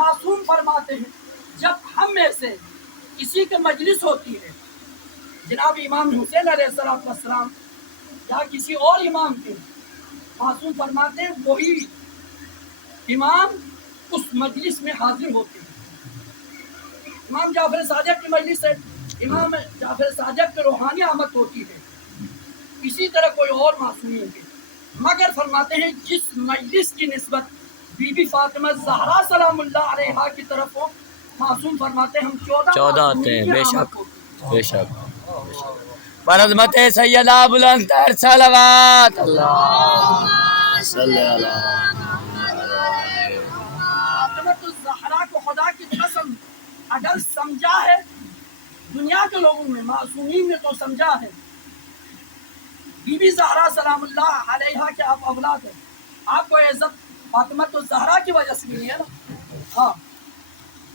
معصوم فرماتے ہیں جب ہم میں سے کسی کے مجلس ہوتی ہے جناب امام حسین علیہ السلام یا کسی اور امام کے، معصوم فرماتے ہیں وہی امام اس مجلس میں حاضر ہوتے ہیں۔ امام جعفر صادق کی مجلس ہے، امام جعفر صادق کی روحانی آمد ہوتی ہے، اسی طرح کوئی اور معصومین کے، مگر فرماتے ہیں جس مجلس کی نسبت بی بی فاطمہ زہرا سلام اللہ علیہا کی طرف ہو، معصوم فرماتے ہیں ہم 14 آتے ہیں، بے آمد شک ہوتی ہے۔ بے شک برحمت سیدہ بلند تر صلوات اللہ صلی اللہ فاطمہ الزہرا کو خدا کی قسم اگر سمجھا ہے دنیا کے لوگوں میں، معصومین نے تو سمجھا ہے، بی بی زہرا سلام اللہ علیہا کے آپ اولاد ہیں، آپ کو عزت فاطمہ الزہرا کی وجہ سے ملی ہے نا۔ ہاں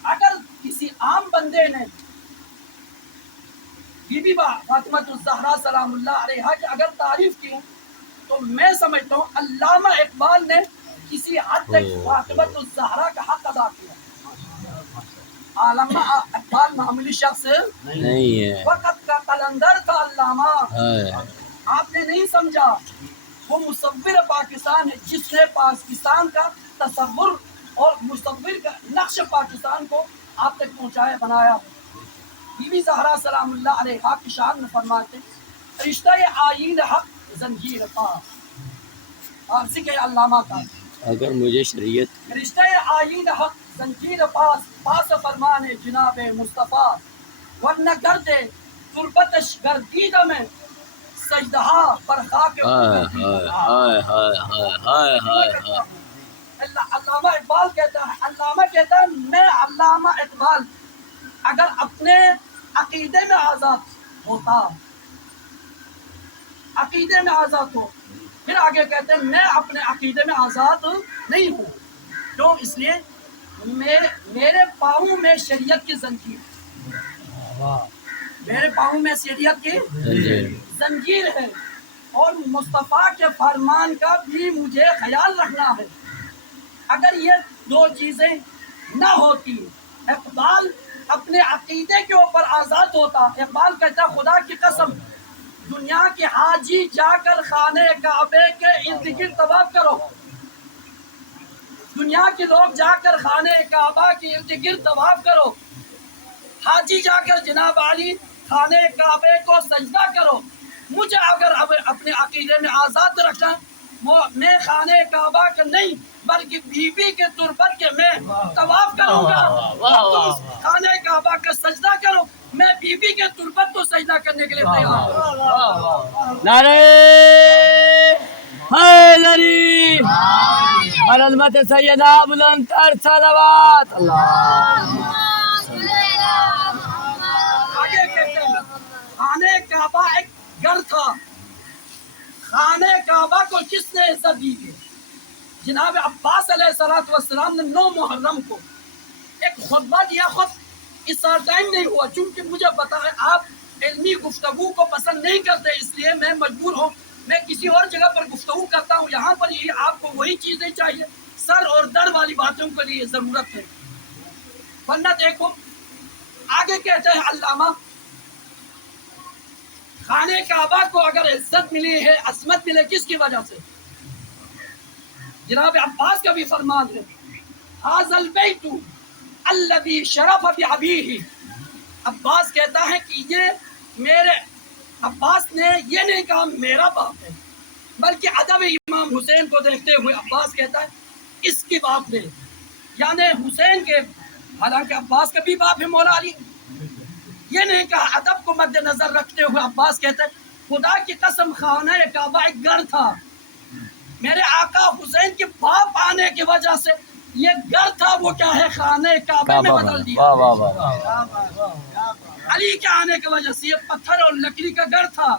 اگر کسی عام بندے نے بی بی فاطمہ الزہرا سلام اللہ علیہا کی اگر تعریف کی تو میں سمجھتا ہوں علامہ اقبال نے کسی حد تک فاطمہ الزہرا کا حق ادا کیا۔ علامہ اقبال معمولی شخص نہیں ہے، وقت کا قلندر تھا علامہ، ہے آپ نے نہیں سمجھا، وہ مصور پاکستان ہے جس نے پاکستان کا تصور اور مصور کا نقش پاکستان کو آپ تک پہنچایا بنایا۔ بی بی زہرا سلام اللہ علیہا کی شان میں فرماتے رشتہ آئین حق زنجیر پاس، فارسی کے علامہ کا اگر مجھے شریعت رشتہ آئین حق زنجیر پاس، پاس فرمان جناب مصطفیٰ، ورنہ گرد تربتش گردیدہ میں سجدہ پر خاک علامہ اقبال کہتا ہے، علامہ کہتا ہے میں علامہ اقبال اگر اپنے عقیدے میں آزاد ہوتا، عقیدے میں آزاد ہو، پھر آگے کہتے ہیں میں اپنے عقیدے میں آزاد نہیں ہوں، کیوں؟ اس لیے میرے پاؤں میں شریعت کی زنجیر، میرے پاؤں میں شریعت کی زنجیر ہے، اور مصطفیٰ کے فرمان کا بھی مجھے خیال رکھنا ہے۔ اگر یہ دو چیزیں نہ ہوتی اقبال اپنے عقیدے کے اوپر آزاد ہوتا۔ اقبال کہتا خدا کی قسم دنیا کے حاجی جا کر خانہ کعبے کے ارد گرد طواف کرو، دنیا کے لوگ جا کر خانہ کعبہ کے ارد گرد طواف کرو، حاجی جا کر جناب علی خانہ کعبے کو سجدہ کرو، مجھے اگر اپنے عقیدے میں آزاد رکھنا میں خانہ کعبہ کا نہیں بلکہ بی بی کے تربت کے میں طواف کروں گا، تم خانہ کعبہ کا سجدہ کرو، میں بی بی کے تربت کو سجدہ کرنے کے لیے تیار ہوں۔ نعرہ حیدری برحمت سیدہ بلند تر صلوات اللہ آگے کہتے ہیں خانہ کعبہ ایک گھر تھا، خانہ کعبہ کو کس نے عزت دی ہے؟ جناب عباس علیہ السلام نے 9 محرم کو ایک خطبہ دیا، خود اس ٹائم نہیں ہوا چونکہ مجھے پتا ہے آپ علمی گفتگو کو پسند نہیں کرتے، اس لیے میں مجبور ہوں میں کسی اور جگہ پر گفتگو کرتا ہوں، یہاں پر یہ آپ کو وہی چیزیں چاہیے، سر اور در والی باتوں کے لیے ضرورت ہے، ورنہ دیکھو آگے کہتے ہیں علامہ خانہ کعبہ کو اگر عزت ملی ہے، عظمت ملے کس کی وجہ سے؟ جناب عباس کا بھی فرمان ہے ھذا البیت الذی شرف بابیہ، عباس کہتا ہے کہ یہ میرے، عباس نے یہ نہیں کہا میرا باپ ہے بلکہ ادب امام حسین کو دیکھتے ہوئے عباس کہتا ہے اس کی باپ نے، یعنی حسین کے، حالانکہ عباس کا بھی باپ ہے مولا علی، یہ نہیں کہا، ادب کو مد نظر رکھتے ہوئے عباس کہتے ہیں خدا کی قسم خانہ کعبہ ایک گھر تھا، میرے آقا حسین کے باپ آنے کی وجہ سے یہ گھر تھا وہ کیا ہے خانہ کعبہ میں بدل دیا، علی کے آنے کی وجہ سے یہ پتھر اور لکڑی کا گھر تھا۔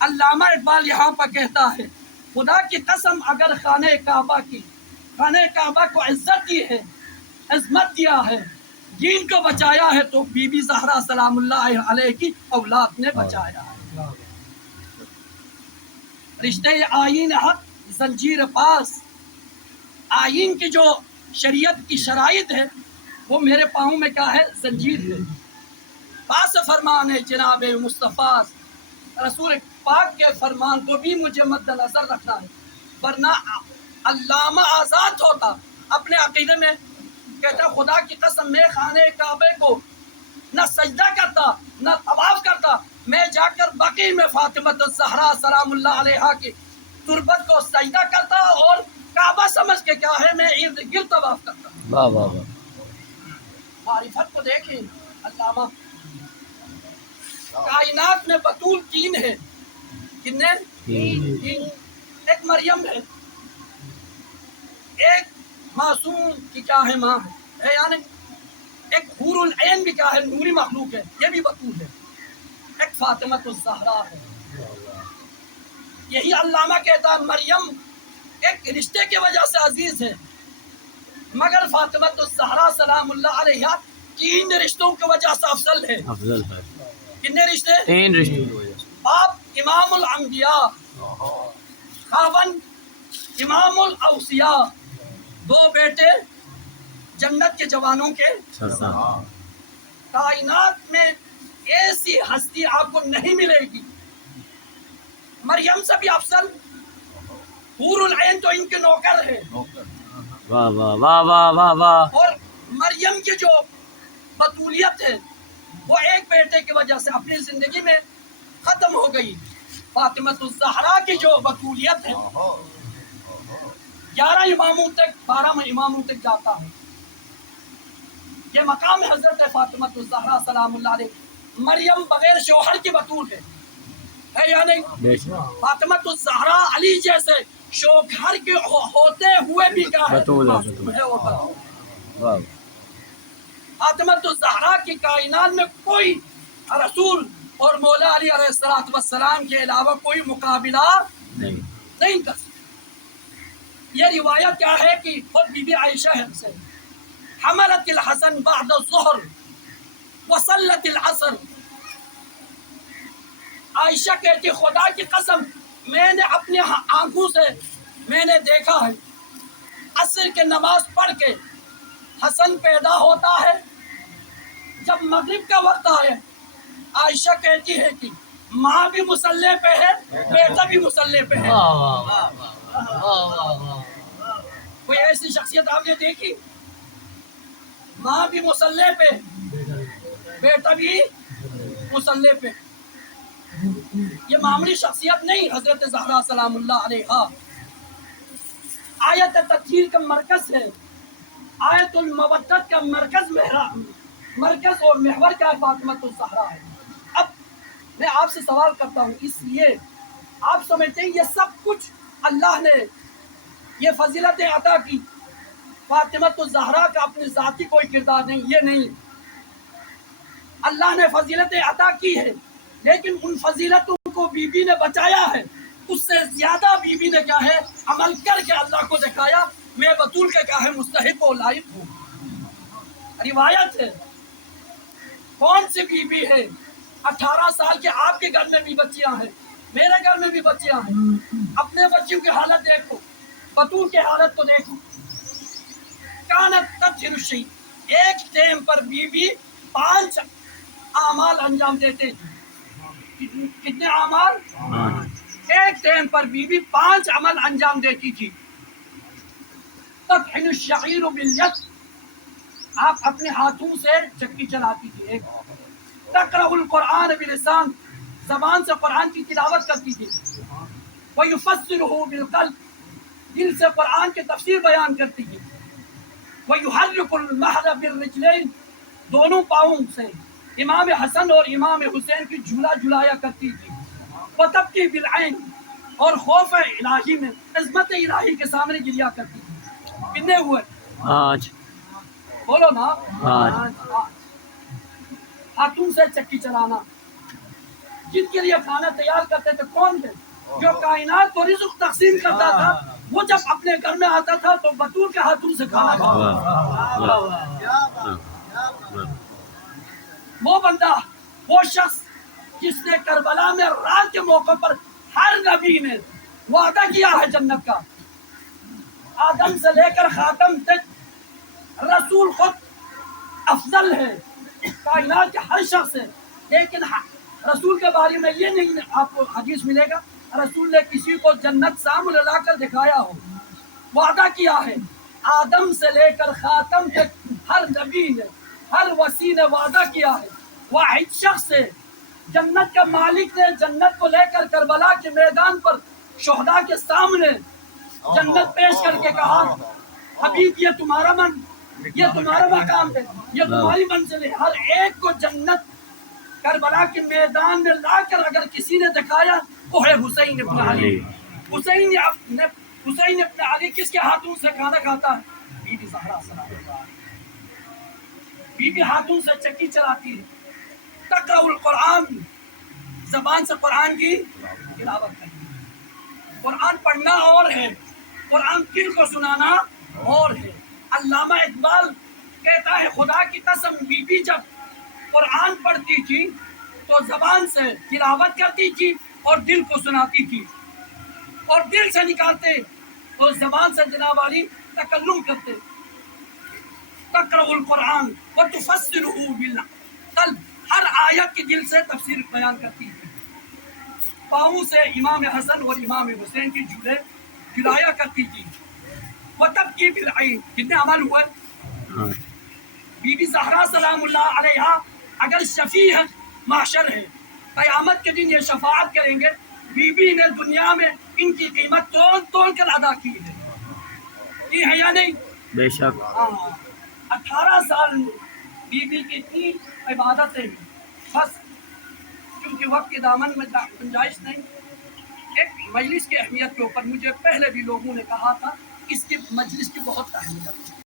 علامہ اقبال یہاں پر کہتا ہے خدا کی قسم اگر خانہ کعبہ کو عزت دی ہے، عظمت دیا ہے، دین کو بچایا ہے تو بی بی زہرا سلام اللہ علیہ کی اولاد نے بچایا ہے۔ رشتہ آئین حق زنجیر پاس، آئین کی جو شریعت کی شرائط ہے وہ میرے پاؤں میں کیا ہے؟ زنجیر ہے. پاس فرمان ہے جناب مصطفیٰ رسول پاک کے فرمان کو بھی مجھے مد نظر رکھنا ہے، ورنہ علامہ آزاد ہوتا اپنے عقیدے میں کہتا خدا کی قسم میں خانے کعبے کو نہ سجدہ کرتا نہ طواف کرتا، میں جا کر بقیع میں فاطمہ الزہرا سلام اللہ علیہا کی تربت کو سجدہ کرتا اور کعبہ سمجھ کے کیا ہے میں ارد گرد طواف کرتا. واہ واہ واہ. معرفت کو دیکھیں علامہ. کائنات میں بطول تین ہے. کتنے؟ تین. ایک مریم ہے، ایک معصوم کی کیا ہے ماں ہے، یعنی ایک حور العین بھی کیا ہے نوری مخلوق ہے، یہ بھی بطول ہے. ایک فاطمہ الزہرا ہے. یہی علامہ کہتا ہے مریم ایک رشتے کی وجہ سے عزیز ہے، مگر فاطمہ الزہرا سلام اللہ علیہا تین رشتوں کی وجہ سے افضل ہے. افضل ہے. کتنے رشتے؟ تین رشتوں کی وجہ سے. باپ امام الانبیاء، خاون امام الاوصیاء، دو بیٹے جنت کے جوانوں کے سردار. کائنات میں ایسی ہستی آپ کو نہیں ملے گی. مریم سے بھی افضل حور العین تو ان کے نوکر ہے، واہ واہ واہ واہ واہ واہ. اور مریم کی جو بطولیت ہے وہ ایک بیٹے کی وجہ سے اپنی زندگی میں ختم ہو گئی. فاطمہ الزہرا کی جو بطولیت ہے 11 اماموں تک 12 اماموں تک جاتا ہے. یہ مقام حضرت فاطمہ الزہرا سلام اللہ علیہ. مریم بغیر شوہر کی بطول ہے یا نہیں؟ بے شک. فاطمہ الزہرا علی جیسے شوہر کے ہوتے ہوئے بھی کیا ہے؟ بطول ہے. معصوم ہے. ہوتا واہ. فاطمہ الزہرا کی کائنات میں کوئی رسول اور مولا علی علیہ الصلوۃ والسلام کے علاوہ کوئی مقابلہ نہیں. نہیں کر سکتا. یہ روایت کیا ہے کہ خود بی بی عائشہ سے حملت الحسن بعد الظہر وصلت العصر. عائشہ کہتی خدا کی قسم میں نے اپنی آنکھوں سے میں نے دیکھا ہے عصر کے نماز پڑھ کے حسن پیدا ہوتا ہے. جب مغرب کا وقت آئے عائشہ کہتی ہے کہ ماں بھی مصلی پہ ہے بیٹا بھی مصلی پہ ہے. کوئی ایسی شخصیت آپ نے دیکھی؟ ماں بھی مصلی پہ بیٹا بھی مصلی پہ. یہ معمولی شخصیت نہیں حضرت زہرا سلام اللہ علیہا. آیت تطہیر کا مرکز ہے، آیت المودت کا مرکز اور محور کیا ہے؟ فاطمہ الزہرا ہے. اب میں آپ سے سوال کرتا ہوں، اس لیے آپ سمجھتے ہیں یہ سب کچھ اللہ نے یہ فضیلتیں عطا کی، فاطمہ الزہرا کا اپنے ذاتی کوئی کردار نہیں. یہ نہیں، اللہ نے فضیلتیں عطا کی ہے لیکن ان فضیلتوں کو بی بی نے بچایا ہے. اس سے زیادہ بی بی نے کیا ہے عمل کر کے اللہ کو دکھایا میں بطول کے کیا ہے مستحق و لائق ہوں. روایت ہے کون سی بی بی ہے 18 سال کے آپ کے گھر میں بھی بچیاں ہیں میرے گھر میں بھی بچیاں ہیں. اپنے بچیوں کی حالت دیکھو، بطول کی حالت کو دیکھو. کانت تطہر الشیء، ایک ٹائم پر بی بی 5 اعمال انجام دیتے ہیں. کتنے اعمال؟ ایک ٹائم پر بی بی 5 عمل انجام دیتی تھی. تطحن الشعیر بالید، آپ اپنے ہاتھوں سے چکی چلاتی تھی. ایک تقرأ القرآن بلسان، زبان سے قرآن کی تلاوت کرتی تھی. ویفسرہ بالقلب، دل سے قرآن کی تفسیر بیان کرتی تھی. ویحرک المہد بالرجلین، دونوں پاؤں سے امام حسن اور امام حسین کی جھولا جھلایا کرتی تھی. وتبکی بالعین، اور خوف الہی میں عظمت الہی کے سامنے گریا کرتی تھی. کتنے ہوئے؟ 5. بولو نا. 5. ہاتھوں سے چکی چلانا. جن کے لیے کھانا تیار کرتے تھے کون تھے؟ جو کائنات کو رزق تقسیم کرتا تھا. وہ جب اپنے گھر میں آتا تھا تو بطول کے ہاتھوں سے کھانا کھاتا. وہ بندہ، وہ شخص جس نے کربلا میں رات کے موقع پر ہر نبی نے وعدہ کیا ہے جنت کا. آدم سے لے کر خاتم تک رسول خود افضل ہے کائنات کے ہر شخص سے، لیکن رسول کے بارے میں یہ نہیں آپ کو حدیث ملے گا رسول نے کسی کو جنت سامنے لا کر دکھایا ہو۔ وعدہ کیا ہے آدم سے لے کر خاتم تک ہر نبی نے ہر وسیع نے وعدہ کیا ہے، واحد شخص سے جنت کا مالک نے جنت کو لے کر کربلا کے میدان پر شہداء کے سامنے جنت پیش کر کے کہا حبیب یہ تمہارا یہ تمہارا مقام ہے، یہ تمہاری منزل ہے۔ ہر ایک کو جنت کربلا کے میدان میں لا کر اگر کسی نے دکھایا وہ ہے حسین ابن علی۔ حسین ابن علی کس کے ہاتھوں سے کھانا کھاتا ہے؟ بی بی زہرا سلام اللہ علیہا۔ بی بی ہاتھوں سے چکی چلاتی ہے، تقرأ القرآن، زبان سے قرآن کی تلاوت کرتی ہے۔ قرآن پڑھنا اور ہے، قرآن دل کو سنانا اور ہے۔ علامہ اقبال کہتا ہے خدا کی قسم بی بی جب قرآن پڑھتی تھی تو زبان سے تلاوت کرتی تھی اور دل کو سناتی تھی، اور دل سے نکالتے اور زبان سے جناب والی تکلم کرتے۔ تقرأ القرآن وتفسره بالقلب، ہر آیت کی دل سے تفسیر بیان کرتی ہے۔ پاؤں سے امام حسن اور امام حسین کی جلایا کرتی تھی۔ وتبکی بالعین، کتنے عمل ہوئے؟ بی بی زہرا سلام اللہ علیہا اگر شفیع ہے معاشر ہے، قیامت کے دن یہ شفاعت کریں گے، بی بی نے دنیا میں ان کی قیمت تول تول کر ادا کی ہے، کی ہے یا نہیں؟ بے شک 18 سال بی بی کی اتنی عبادتیں ہیں، بس کیونکہ وقت کے دامن میں گنجائش نہیں۔ ایک مجلس کی اہمیت کے اوپر مجھے پہلے بھی لوگوں نے کہا تھا اس کی مجلس کی بہت اہمیت ہے۔